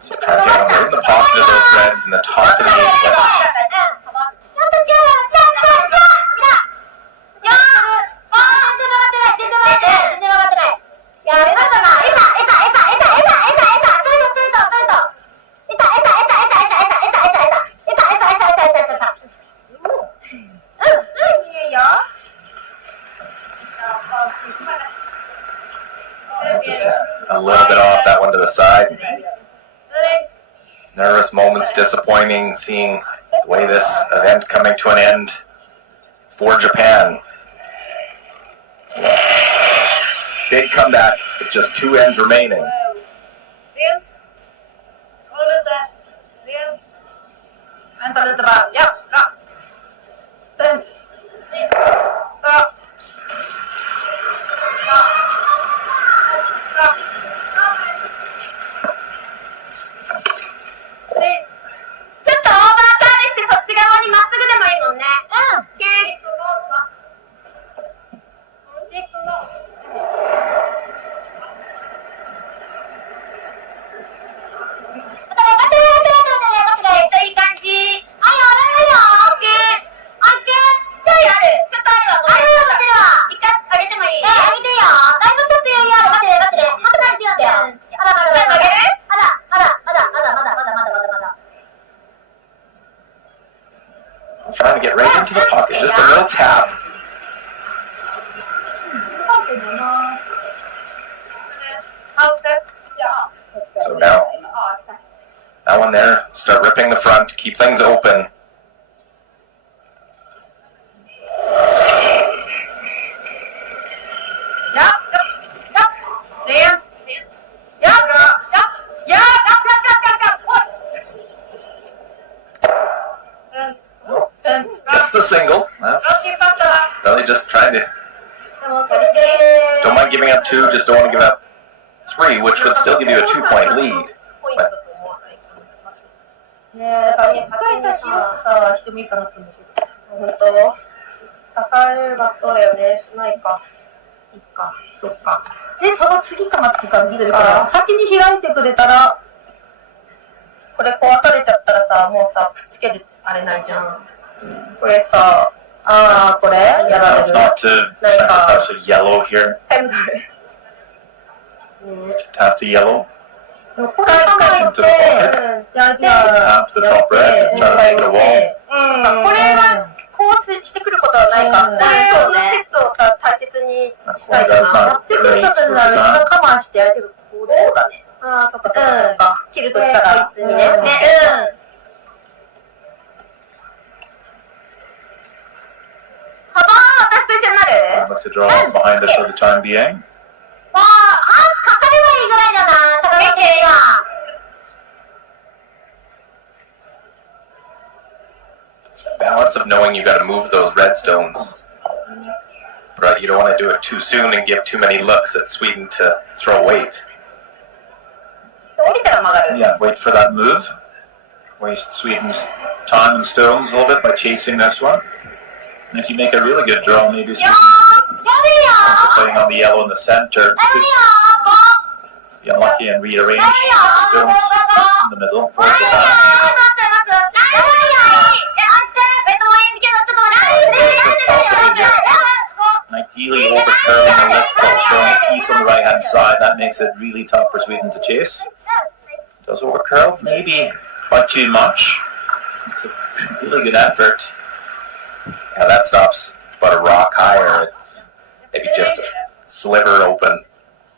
So try to get them right in the pocket of those reds in the top of the 8th list. Just a little bit off that one to the side. Nervous moments, disappointing seeing the way this event coming to an end for Japan. Big comeback with just 2 ends remaining. Vänta lite bara. Ja, bra. Fint. Bra. Trying to get right into the pocket, just a little tap. So now, that one there, start ripping the front, keep things open. Ja. Ja. Ren. Ja. Ja. Fint. Gets the single. That's really just trying to. Don't mind giving up 2, just don't want to give up 3, which would still give you a 2-point lead. But ねえ、だからしっかりさしようさしてもいいかなと思うけど。本当？刺さればそうよね。しないか。いいか。そっか。で、その次かなって感じするから、先に開いてくれたら、これ壊されちゃったらさ、もうさ、くっつけるあれないじゃん。これさ、あー、これやられ tough る。 not to sacrifice a yellow here. タイム取る。Tap the yellow. これ考えて、やって、 Tap the top red. Try to make it a wall. これはこうしてくることはないか。これのセットをさ、大切にしたいかな。やってくるとするならうちが我慢して相手がこれだね。ああ、そっかそっかそっか。切るとしたら。こいつにね。カバンまたスペシャルになる Look to draw behind us for the time being. わあ、ハウスかかればいいぐらいだな、高田家は。It's the balance of knowing you got to move those red stones. But you don't want to do it too soon and give too many looks at Sweden to throw weight. 降りたら曲がる。 Yeah, wait for that move. Waste Sweden's time and stones a little bit by chasing this one. And if you make a really good draw, maybe Sweden also playing on the yellow in the center could be unlucky and rearrange the stones in the middle for Japan. And ideally overcurling the lift, so showing a piece on the right hand side, that makes it really tough for Sweden to chase. Does overcurl, maybe by too much. It's a really good effort. Yeah, that stops about a rock higher. It's maybe just a sliver open.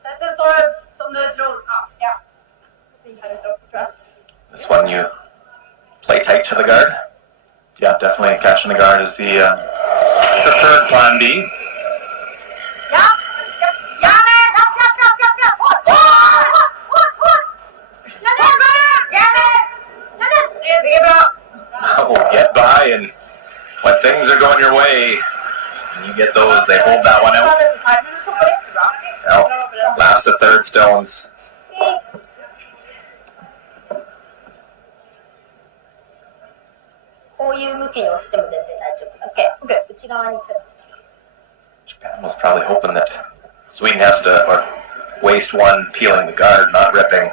Sätt en storm som du tror. Ja. This one you play tight to the guard. Yeah, definitely catching the guard is the preferred plan B. Ja. Oh, get by, and when things are going your way, you get those. They hold that one out. Now, last of third stones. こういう向きに押しても全然大丈夫。OK。内側にちょっと。 Japan was probably hoping that Sweden has to or waste one peeling the guard, not ripping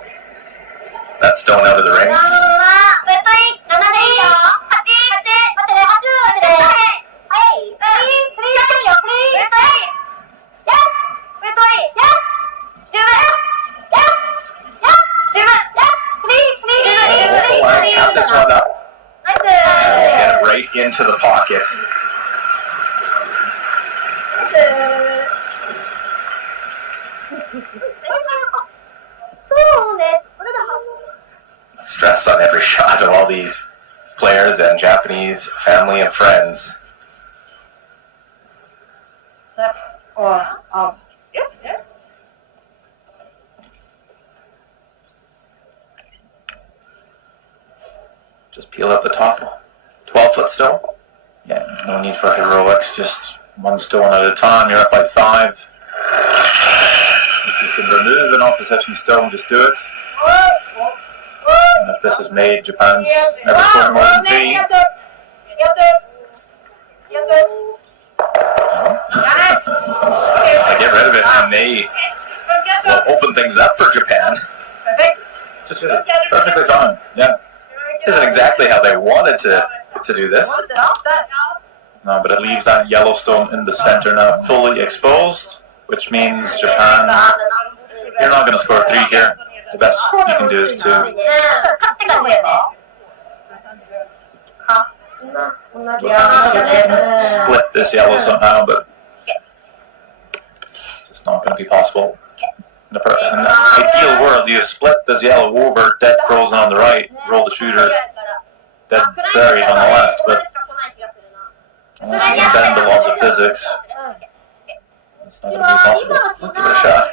that stone out of the rings. ス one up. Get it right into the pocket. Stress on every shot of all these players and Japanese family and friends. Yes. Just peel up the top. 12-foot stone. Yeah, no need for heroics, just one stone at a time. You're up by 5. If you can remove an opposition stone, just do it. And if this is made, Japan's never scored more than 3. I get rid of it and they will open things up for Japan. Just perfectly fine. Yeah. Isn't exactly how they wanted to do this. No, but it leaves that yellow stone in the center now fully exposed, which means Japan, you're not going to score 3 here. The best you can do is to split this yellow somehow, but it's just not going to be possible. In an ideal world, you split this yellow over, dead frozen on the right, roll the shooter, dead buried on the left, but unless you can bend the laws of physics, it's not going to be possible. We'll give it a shot.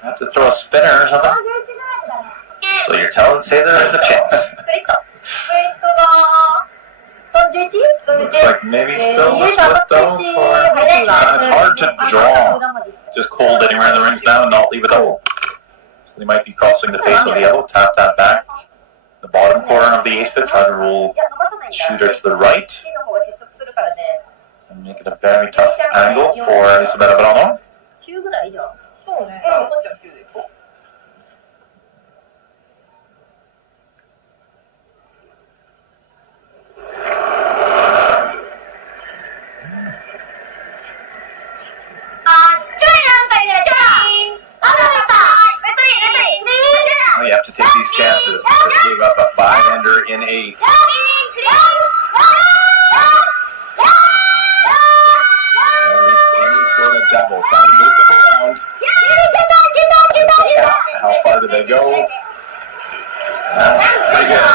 Have to throw a spinner or something. So you're telling say there is a chance. Looks like maybe still a split though for it's hard to draw. Just cold anywhere in the rings now and not leave a double. So they might be crossing the face of the yellow, tap that back. The bottom corner of the 8-foot, try to roll the shooter to the right. And make it a very tough angle for Isabella Brano. Well, you have to take these chances. Just gave up a 5-ender in 8. Any sort of double. Trying to move them around. How far do they go? That's pretty good.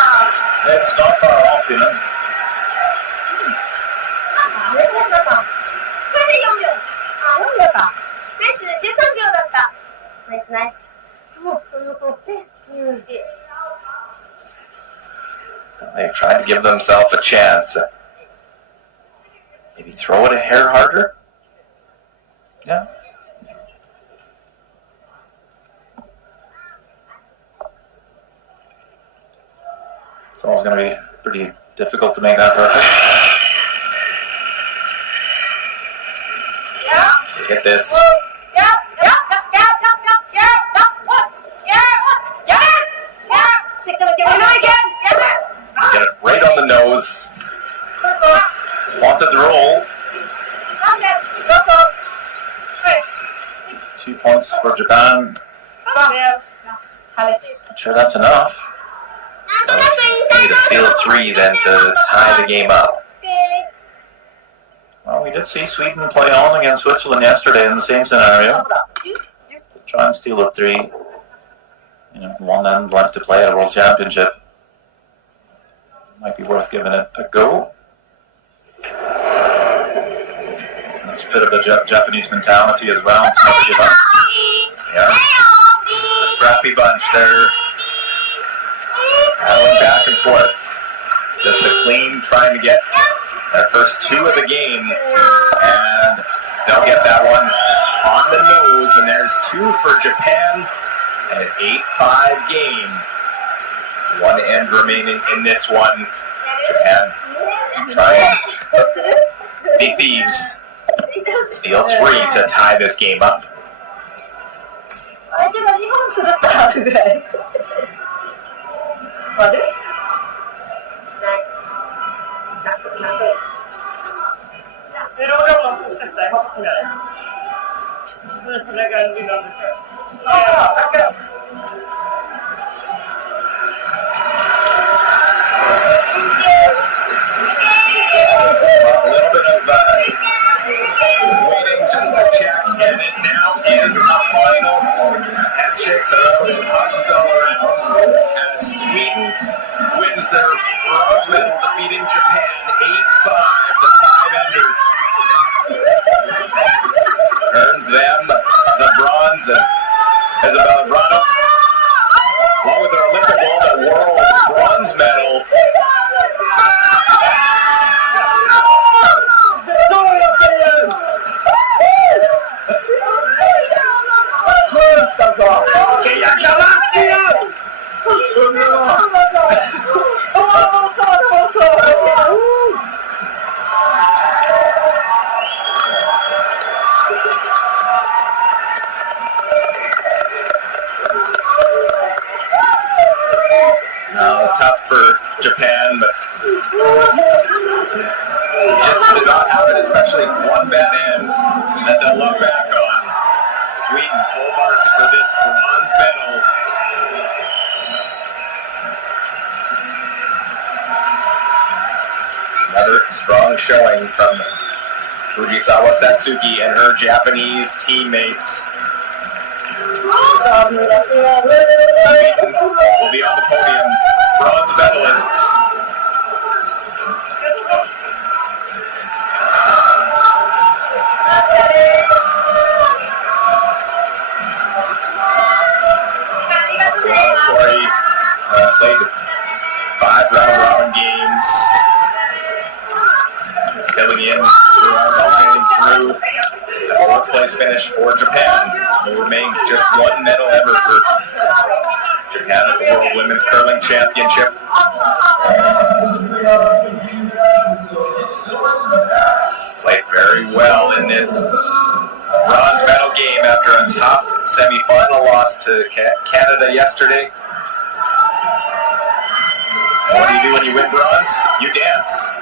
It's not far off, you know. Nice. They're trying to give themselves a chance. Maybe throw it a hair harder. Yeah. It's always going to be pretty difficult to make that perfect. So get this. Get it right on the nose. Wanted the roll. 2 points for Japan. Not sure that's enough. So we need to steal a 3 then to tie the game up. Well, we did see Sweden play on against Switzerland yesterday in the same scenario. Try and steal a 3. One end left to play at a World Championship. Might be worth giving it a go. That's a bit of the Japanese mentality as well. To never give up. Yeah. It's a scrappy bunch. They're going back and forth. Just a clean trying to get their first 2 of the game. And they'll get that one on the nose. And there's 2 for Japan. And an 8-5 game. 1 end remaining in this one. Japan trying big thieves. Steal 3 to tie this game up. 相手が2本するってあるぐらい。悪い？A little bit of waiting just to check, and it now is a final. Handshakes around and hugs all around as Sweden wins their bronze medal, defeating Japan 8-5, the 5-ender. Earns them the bronze, and Isabella Brano, along with their Olympic gold, a world bronze medal. Tough for Japan, but just to not have it, especially one bad end that they'll look back on. Sweden full marks for this bronze medal. Another strong showing from Fujisawa Satsuki and her Japanese teammates. Sweden will be on the podium, bronze medalists. Corey played 5 round-robin games, filling in throughout, alternating through a 4th place finish for Japan. Will remain just 1 medal ever for Japan at the World Women's Curling Championship. Played very well in this bronze medal game after a tough semi-final loss to Canada yesterday. What do you do when you win bronze? You dance.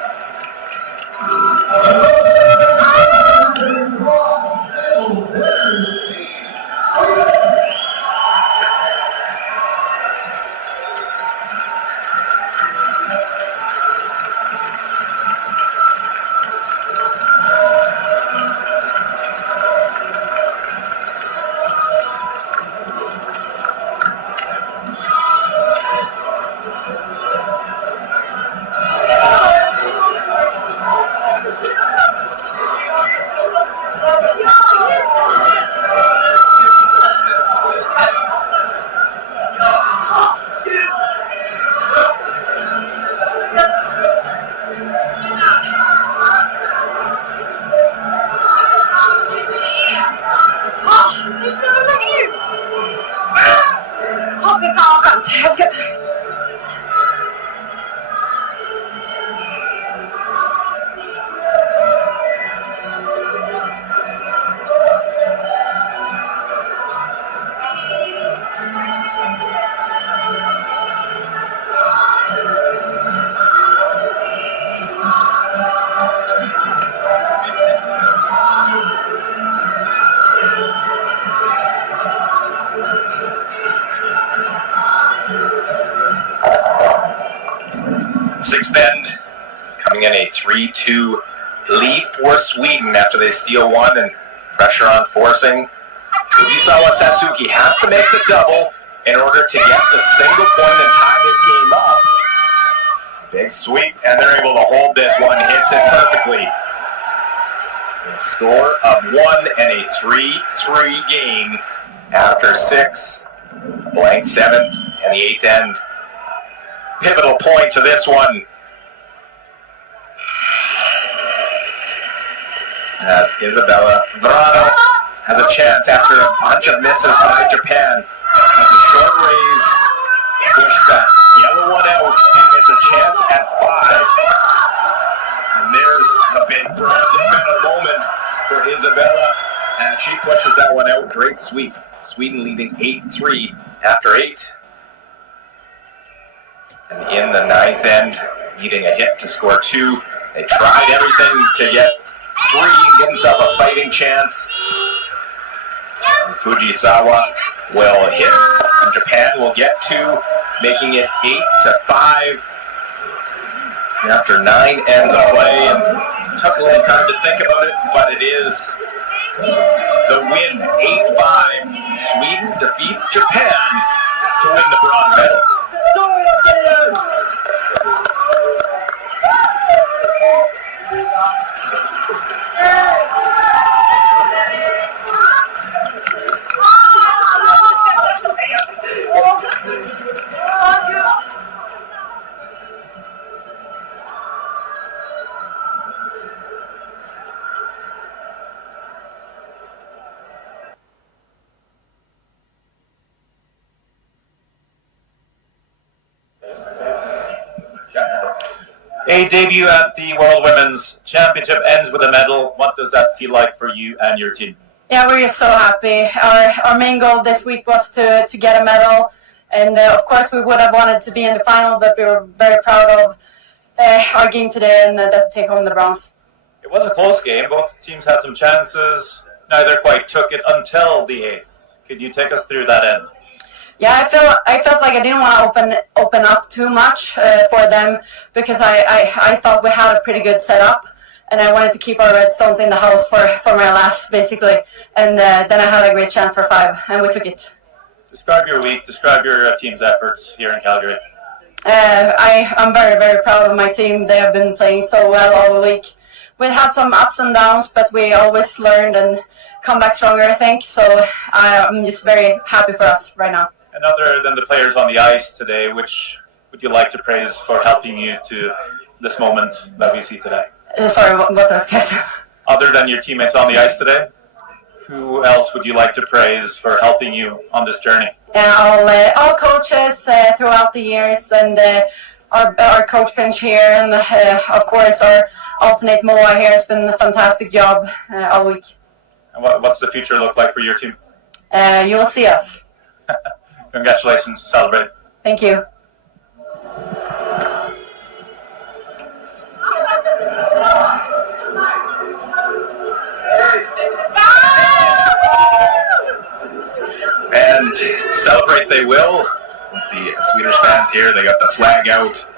end, coming in a 3-2 lead for Sweden after they steal one and pressure on forcing. Fujisawa Satsuki has to make the double in order to get the single point and tie this game up. Big sweep, and they're able to hold this one, hits it perfectly. A score of 1 and a 3-3 game after 6, blank 7, and the 8th end. Pivotal point to this one. As Isabella Verano has a chance after a bunch of misses by Japan. Has a short raise, push that yellow one out, and gets a chance at 5. And there's a big bronze medal moment for Isabella, and she pushes that one out. Great sweep. Sweden leading 8-3 after 8. And in the 9th end, needing a hit to score 2. They tried everything to get 3 and get himself a fighting chance. And Fujisawa will hit, and Japan will get 2, making it 8-5 after 9 ends of play. And took a little time to think about it, but it is the win. 8-5. Sweden defeats Japan to win the bronze medal. A debut at the World Women's Championship ends with a medal. What does that feel like for you and your team? Yeah, we're so happy. Our main goal this week was to get a medal, and of course we would have wanted to be in the final, but we were very proud of our game today and to take home the bronze. It was a close game. Both teams had some chances. Neither quite took it until the 8th. Could you take us through that end? Yeah, I felt like I didn't want to open up too much for them, because I thought we had a pretty good setup, and I wanted to keep our red stones in the house for my last, basically. And then I had a great chance for 5, and we took it. Describe your week. Describe your team's efforts here in Calgary. I'm very, very proud of my team. They have been playing so well all the week. We had some ups and downs, but we always learned and come back stronger, I think. So I'm just very happy for us right now. And other than the players on the ice today, which would you like to praise for helping you to this moment that we see today? Sorry, what was that? Other than your teammates on the ice today, who else would you like to praise for helping you on this journey? All coaches throughout the years, and our coach bench here, and of course our alternate Moa here has been a fantastic job all week. And what's the future look like for your team? You will see us. Congratulations. Celebrate. Thank you. And celebrate they will. With the Swedish fans here, they got the flag out.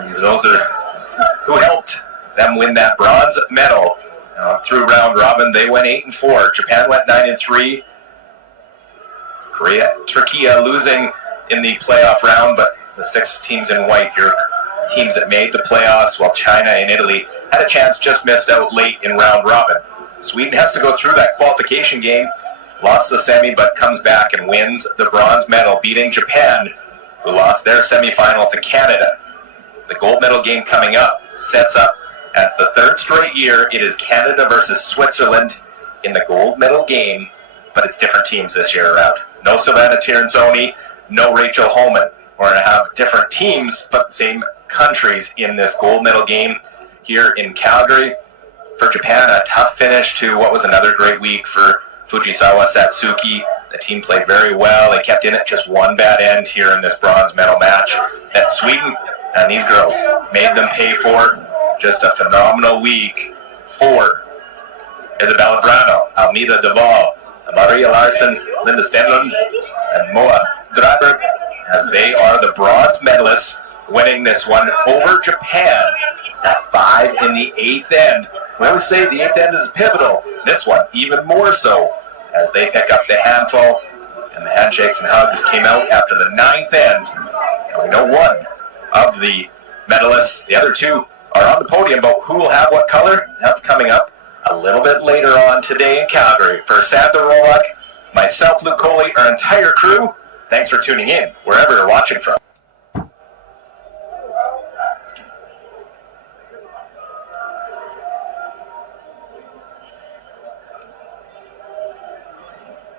And those are who helped them win that bronze medal. Through round robin, they went 8-4. Japan went 9-3. Turkey losing in the playoff round, but the 6 teams in white, your teams that made the playoffs, while China and Italy had a chance, just missed out late in round robin. Sweden has to go through that qualification game, lost the semi, but comes back and wins the bronze medal, beating Japan, who lost their semifinal to Canada. The gold medal game coming up sets up as the 3rd straight year. It is Canada versus Switzerland in the gold medal game, but it's different teams this year around. No Savannah Tirinzoni, no Rachel Holman. We're going to have different teams, but the same countries in this gold medal game here in Calgary. For Japan, a tough finish to what was another great week for Fujisawa Satsuki. The team played very well. They kept in it, just one bad end here in this bronze medal match. That Sweden and these girls made them pay for. Just a phenomenal week for Isabella Brano, Almeida Duvall, Maria Larson, Linda Stenlund, and Moa Draberg, as they are the bronze medalists winning this one over Japan at 5 in the 8th end. We always say the 8th end is pivotal. This one even more so, as they pick up the handful, and the handshakes and hugs came out after the 9th end. And we know one of the medalists, the other two, are on the podium, but who will have what color? That's coming up a little bit later on today in Calgary. For Sandra Rolluck, myself, Luke Coley, our entire crew, thanks for tuning in, wherever you're watching from.